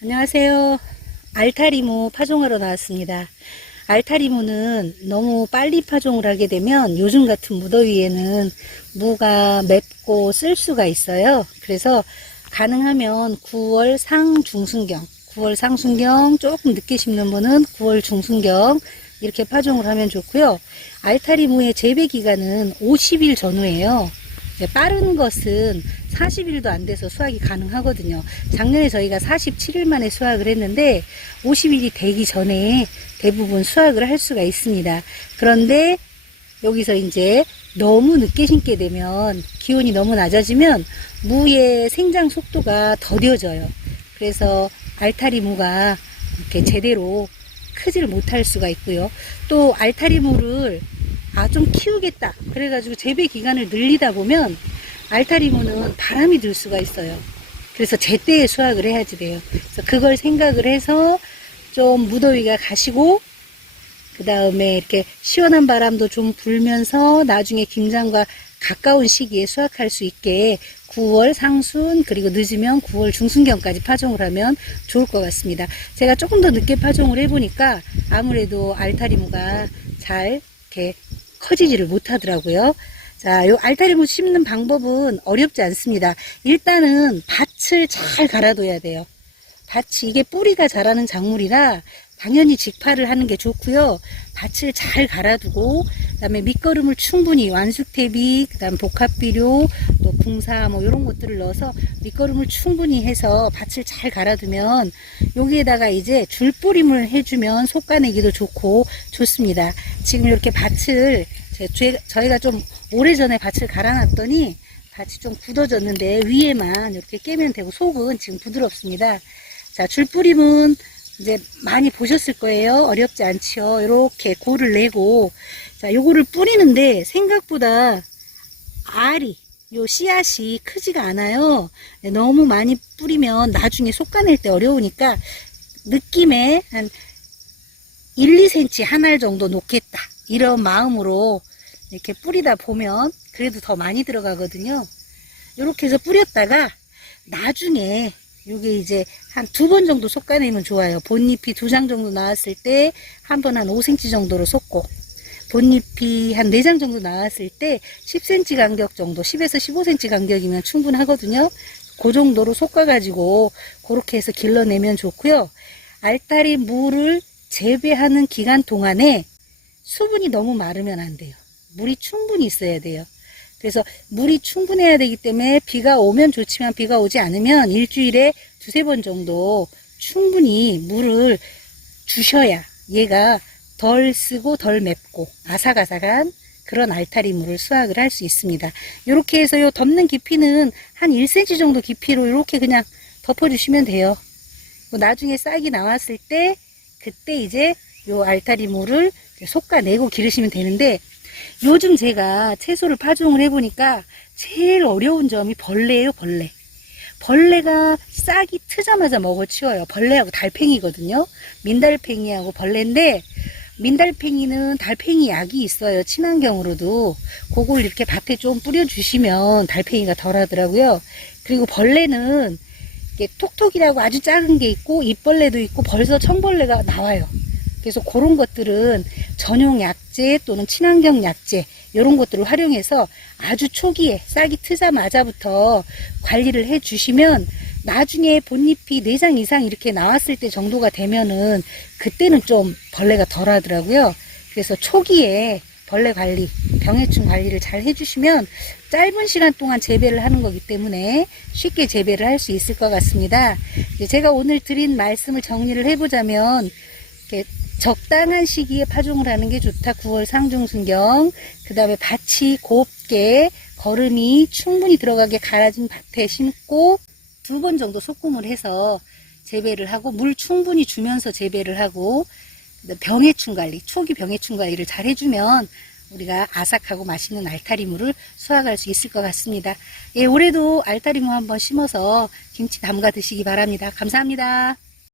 안녕하세요. 알타리무 파종하러 나왔습니다. 알타리무는 너무 빨리 파종을 하게 되면 요즘 같은 무더위에는 무가 맵고 쓸 수가 있어요. 그래서 가능하면 9월 상중순경, 9월 상순경, 조금 늦게 심는 분은 9월 중순경 이렇게 파종을 하면 좋고요. 알타리무의 재배 기간은 50일 전후예요. 빠른 것은 40일도 안 돼서 수확이 가능하거든요. 작년에 저희가 47일 만에 수확을 했는데 50일이 되기 전에 대부분 수확을 할 수가 있습니다. 그런데 여기서 이제 너무 늦게 심게 되면 기온이 너무 낮아지면 무의 생장 속도가 더뎌져요. 그래서 알타리무가 이렇게 제대로 크지를 못할 수가 있고요. 또 알타리무를 좀 키우겠다 그래가지고 재배 기간을 늘리다 보면 알타리무는 바람이 들 수가 있어요. 그래서 제때에 수확을 해야지 돼요. 그래서 그걸 생각을 해서 좀 무더위가 가시고 그 다음에 이렇게 시원한 바람도 좀 불면서 나중에 김장과 가까운 시기에 수확할 수 있게 9월 상순 그리고 늦으면 9월 중순경까지 파종을 하면 좋을 것 같습니다. 제가 조금 더 늦게 파종을 해보니까 아무래도 알타리무가 잘 이렇게 커지지를 못하더라고요. 자, 요 알타리무 심는 방법은 어렵지 않습니다. 일단은 밭을 잘 갈아둬야 돼요. 밭이 이게 뿌리가 자라는 작물이라 당연히 직파를 하는 게 좋고요. 밭을 잘 갈아두고 그다음에 밑거름을 충분히 완숙대비, 그다음 복합비료, 또 궁사 뭐 이런 것들을 넣어서 밑거름을 충분히 해서 밭을 잘 갈아두면 여기에다가 이제 줄뿌림을 해주면 솎아내기도 좋고 좋습니다. 지금 이렇게 밭을 저희가 좀 오래전에 밭을 갈아놨더니 밭이 좀 굳어졌는데 위에만 이렇게 깨면 되고 속은 지금 부드럽습니다. 자, 줄뿌림은 이제 많이 보셨을 거예요. 어렵지 않죠. 이렇게 골을 내고, 자, 요거를 뿌리는데 생각보다 요 씨앗이 크지가 않아요. 너무 많이 뿌리면 나중에 솎아낼 때 어려우니까 느낌에 한 1, 2cm 한 알 정도 놓겠다. 이런 마음으로 이렇게 뿌리다 보면 그래도 더 많이 들어가거든요. 이렇게 해서 뿌렸다가 나중에 요게 이제 한 2번 정도 솎아내면 좋아요. 본잎이 2장 정도 나왔을 때 한 번 한 5cm 정도로 솎고, 본잎이 한 4장 정도 나왔을 때 10cm 간격 정도, 10에서 15cm 간격이면 충분하거든요. 그 정도로 솎아가지고 그렇게 해서 길러내면 좋고요. 알타리무를 재배하는 기간 동안에 수분이 너무 마르면 안 돼요. 물이 충분히 있어야 돼요. 그래서 물이 충분해야 되기 때문에 비가 오면 좋지만 비가 오지 않으면 일주일에 2-3번 정도 충분히 물을 주셔야 얘가 덜 쓰고 덜 맵고 아삭아삭한 그런 알타리무를 수확을 할 수 있습니다. 이렇게 해서 요 덮는 깊이는 한 1cm 정도 깊이로 이렇게 그냥 덮어주시면 돼요. 나중에 싹이 나왔을 때 그때 이제 요 알타리무를 솎아내고 기르시면 되는데, 요즘 제가 채소를 파종을 해보니까 제일 어려운 점이 벌레예요. 벌레가 싹이 트자마자 먹어치워요. 벌레하고 달팽이거든요. 민달팽이하고 벌레인데, 민달팽이는 달팽이 약이 있어요. 친환경으로도. 그걸 이렇게 밭에 좀 뿌려주시면 달팽이가 덜 하더라고요. 그리고 벌레는 톡톡이라고 아주 작은 게 있고 잎벌레도 있고 벌써 청벌레가 나와요. 그래서 그런 것들은 전용 약제 또는 친환경 약제 이런 것들을 활용해서 아주 초기에 싹이 트자마자부터 관리를 해 주시면 나중에 본잎이 4장 이상 이렇게 나왔을 때 정도가 되면은 그때는 좀 벌레가 덜 하더라고요. 그래서 초기에 벌레 관리, 병해충 관리를 잘 해주시면 짧은 시간 동안 재배를 하는 거기 때문에 쉽게 재배를 할 수 있을 것 같습니다. 제가 오늘 드린 말씀을 정리를 해보자면, 이렇게 적당한 시기에 파종을 하는 게 좋다. 9월 상중순경, 그 다음에 밭이 곱게 거름이 충분히 들어가게 갈아진 밭에 심고 2번 정도 소금을 해서 재배를 하고 물 충분히 주면서 재배를 하고, 병해충 관리, 초기 병해충 관리를 잘 해주면 우리가 아삭하고 맛있는 알타리무를 수확할 수 있을 것 같습니다. 예, 올해도 알타리무 한번 심어서 김치 담가 드시기 바랍니다. 감사합니다.